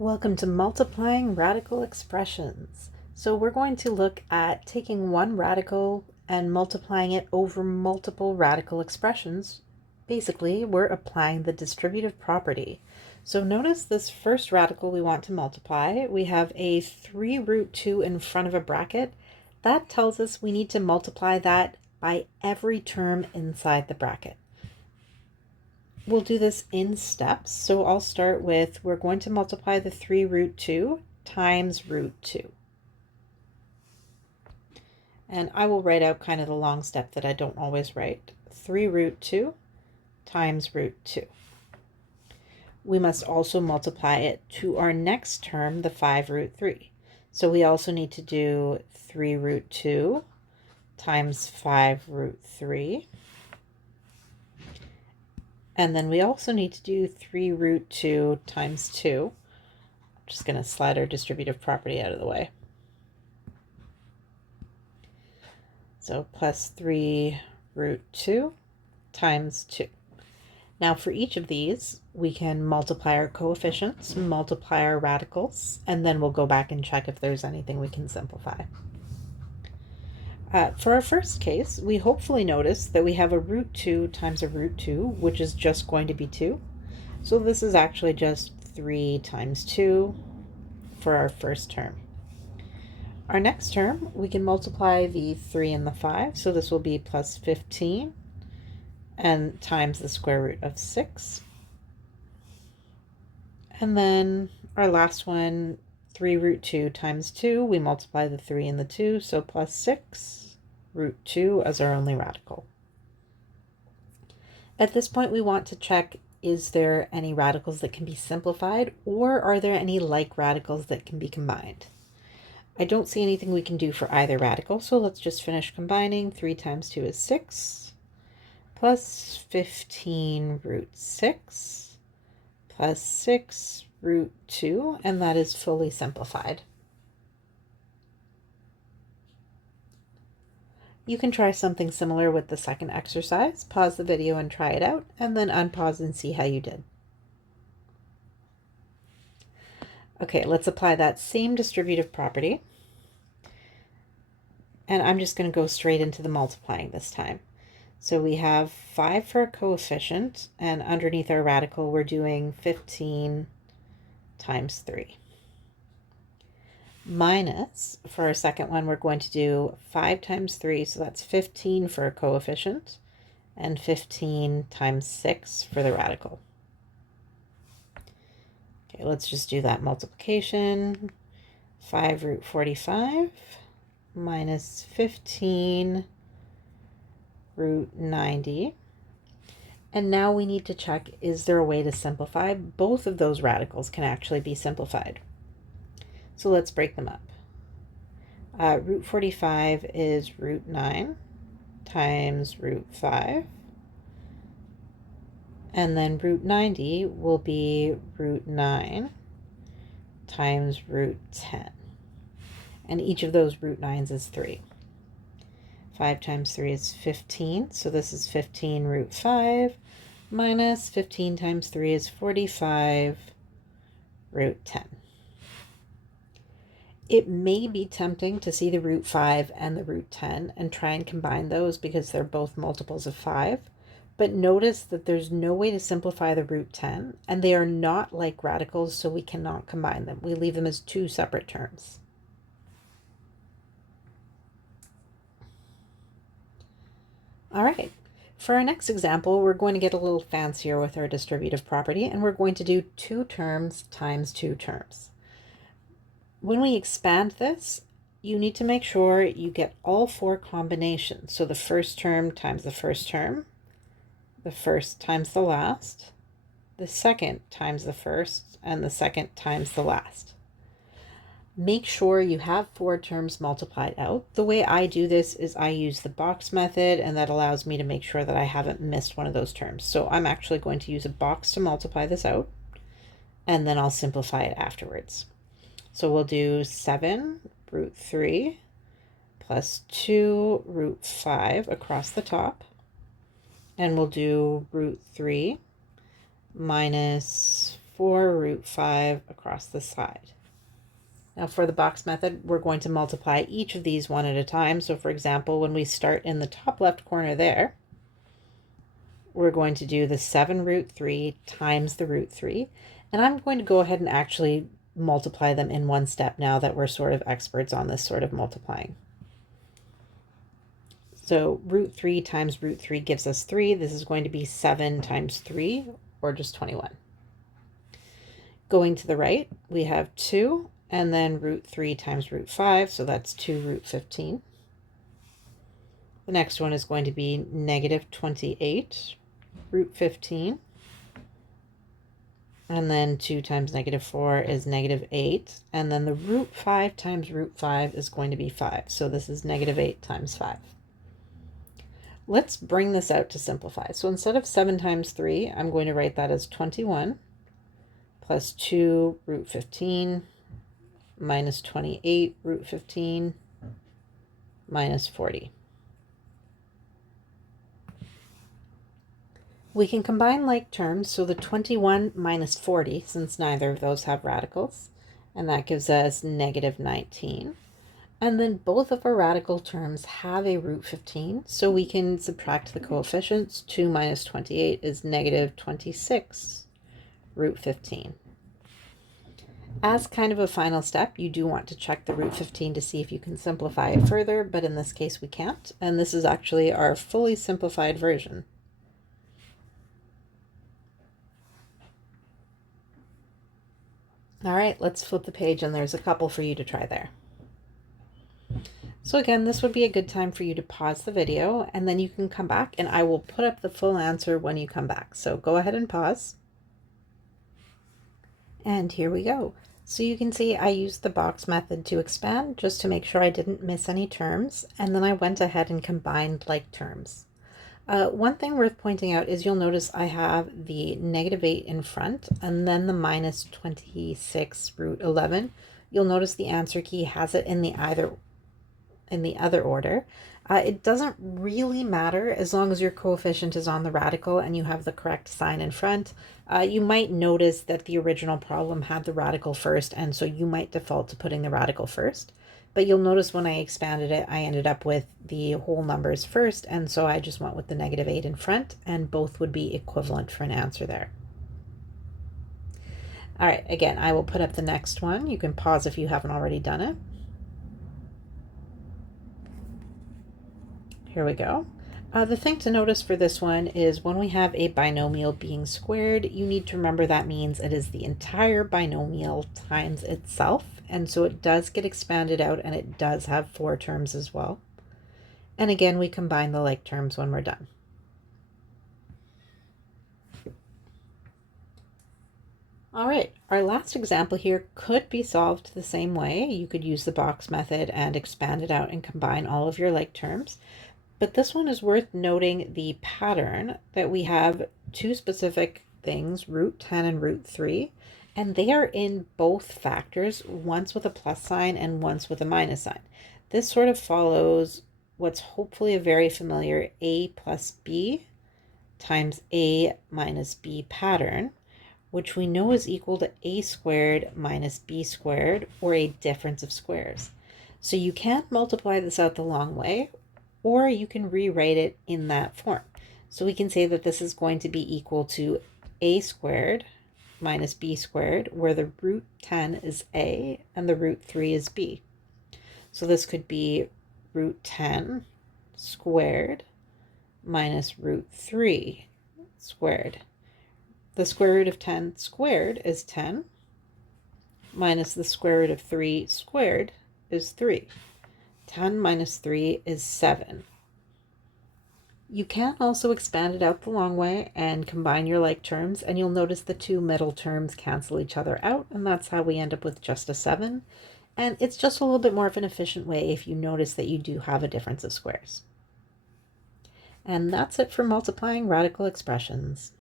Welcome to Multiplying Radical Expressions. So we're going to look at taking one radical and multiplying it over multiple radical expressions. Basically, we're applying the distributive property. So notice this first radical we want to multiply. We have a 3 root 2 in front of a bracket. That tells us we need to multiply that by every term inside the bracket. We'll do this in steps. So I'll start with, we're going to multiply the 3 root 2 times root 2. And I will write out kind of the long step that I don't always write. 3 root 2 times root 2. We must also multiply it to our next term, the 5 root 3. So we also need to do 3 root 2 times 5 root 3. And then we also need to do 3 root 2 times 2. I'm just going to slide our distributive property out of the way. So plus 3 root 2 times 2. Now for each of these, we can multiply our coefficients, multiply our radicals, and then we'll go back and check if there's anything we can simplify. For our first case, we hopefully notice that we have a root 2 times a root 2, which is just going to be 2. So this is actually just 3 times 2 for our first term. Our next term, we can multiply the 3 and the 5, so this will be plus 15 and times the square root of 6. And then our last one, 3 root 2 times 2, we multiply the 3 and the 2, so plus 6 root 2 as our only radical. At this point, we want to check, is there any radicals that can be simplified, or are there any like radicals that can be combined? I don't see anything we can do for either radical, so let's just finish combining. 3 times 2 is 6, plus 15 root 6, plus 6 root 2, and that is fully simplified. You can try something similar with the second exercise. Pause the video and try it out, and then unpause and see how you did. Okay, let's apply that same distributive property. And I'm just going to go straight into the multiplying this time. So we have 5 for a coefficient, and underneath our radical, we're doing 15 times 3. Minus, for our second one, we're going to do 5 times 3, so that's 15 for a coefficient, and 15 times 6 for the radical. Okay, let's just do that multiplication. 5 root 45 minus 15 root 90. And now we need to check, is there a way to simplify? Both of those radicals can actually be simplified. So let's break them up. Root 45 is root 9 times root 5. And then root 90 will be root 9 times root 10. And each of those root 9s is 3. 5 times 3 is 15, so this is 15 root 5, minus 15 times 3 is 45 root 10. It may be tempting to see the root 5 and the root 10 and try and combine those because they're both multiples of 5, but notice that there's no way to simplify the root 10, and they are not like radicals, so we cannot combine them. We leave them as two separate terms. All right, for our next example, we're going to get a little fancier with our distributive property, and we're going to do 2 terms times 2 terms. When we expand this, you need to make sure you get all 4 combinations. So the first term times the first term, the first times the last, the second times the first, and the second times the last. Make sure you have 4 terms multiplied out. The way I do this is I use the box method, and that allows me to make sure that I haven't missed one of those terms. So I'm actually going to use a box to multiply this out, and then I'll simplify it afterwards. So we'll do 7 root 3 plus 2 root 5 across the top, and we'll do root 3 minus 4 root 5 across the side. Now for the box method, we're going to multiply each of these one at a time. So for example, when we start in the top left corner there, we're going to do the 7 root 3 times the root 3. And I'm going to go ahead and actually multiply them in one step now that we're sort of experts on this sort of multiplying. So root 3 times root 3 gives us 3. This is going to be 7 times 3, or just 21. Going to the right, we have 2, and then root 3 times root 5, so that's 2 root 15. The next one is going to be negative 28 root 15. And then 2 times negative 4 is negative 8. And then the root 5 times root 5 is going to be 5. So this is negative 8 times 5. Let's bring this out to simplify. So instead of 7 times 3, I'm going to write that as 21 plus 2 root 15 minus 28 root 15 minus 40. We can combine like terms, so the 21 minus 40, since neither of those have radicals, and that gives us negative 19. And then both of our radical terms have a root 15, so we can subtract the coefficients. 2 minus 28 is negative 26 root 15. As kind of a final step, you do want to check the root 15 to see if you can simplify it further, but in this case we can't, and this is actually our fully simplified version. All right, let's flip the page, and there's a couple for you to try there. So again, this would be a good time for you to pause the video, and then you can come back, and I will put up the full answer when you come back. So go ahead and pause. And here we go. So you can see I used the box method to expand just to make sure I didn't miss any terms, and then I went ahead and combined like terms. One thing worth pointing out is you'll notice I have the negative 8 in front and then the minus 26 root 11. You'll notice the answer key has it in the other order. It doesn't really matter as long as your coefficient is on the radical and you have the correct sign in front. You might notice that the original problem had the radical first, and so you might default to putting the radical first. But you'll notice when I expanded it, I ended up with the whole numbers first, and so I just went with the negative 8 in front, and both would be equivalent for an answer there. All right, again, I will put up the next one. You can pause if you haven't already done it. Here we go. The thing to notice for this one is when we have a binomial being squared, you need to remember that means it is the entire binomial times itself. And so it does get expanded out, and it does have 4 terms as well. And again, we combine the like terms when we're done. All right, our last example here could be solved the same way. You could use the box method and expand it out and combine all of your like terms. But this one is worth noting the pattern that we have 2 specific things, root 10 and root 3. And they are in both factors, once with a plus sign and once with a minus sign. This sort of follows what's hopefully a very familiar a plus b times a minus b pattern, which we know is equal to a squared minus b squared, or a difference of squares. So you can multiply this out the long way, or you can rewrite it in that form. So we can say that this is going to be equal to a squared minus b squared, where the root 10 is a and the root 3 is b. So this could be root 10 squared minus root 3 squared. The square root of 10 squared is 10, minus the square root of 3 squared is 3. 10 minus 3 is 7. You can also expand it out the long way and combine your like terms, and you'll notice the 2 middle terms cancel each other out, and that's how we end up with just a 7. And it's just a little bit more of an efficient way if you notice that you do have a difference of squares. And that's it for multiplying radical expressions.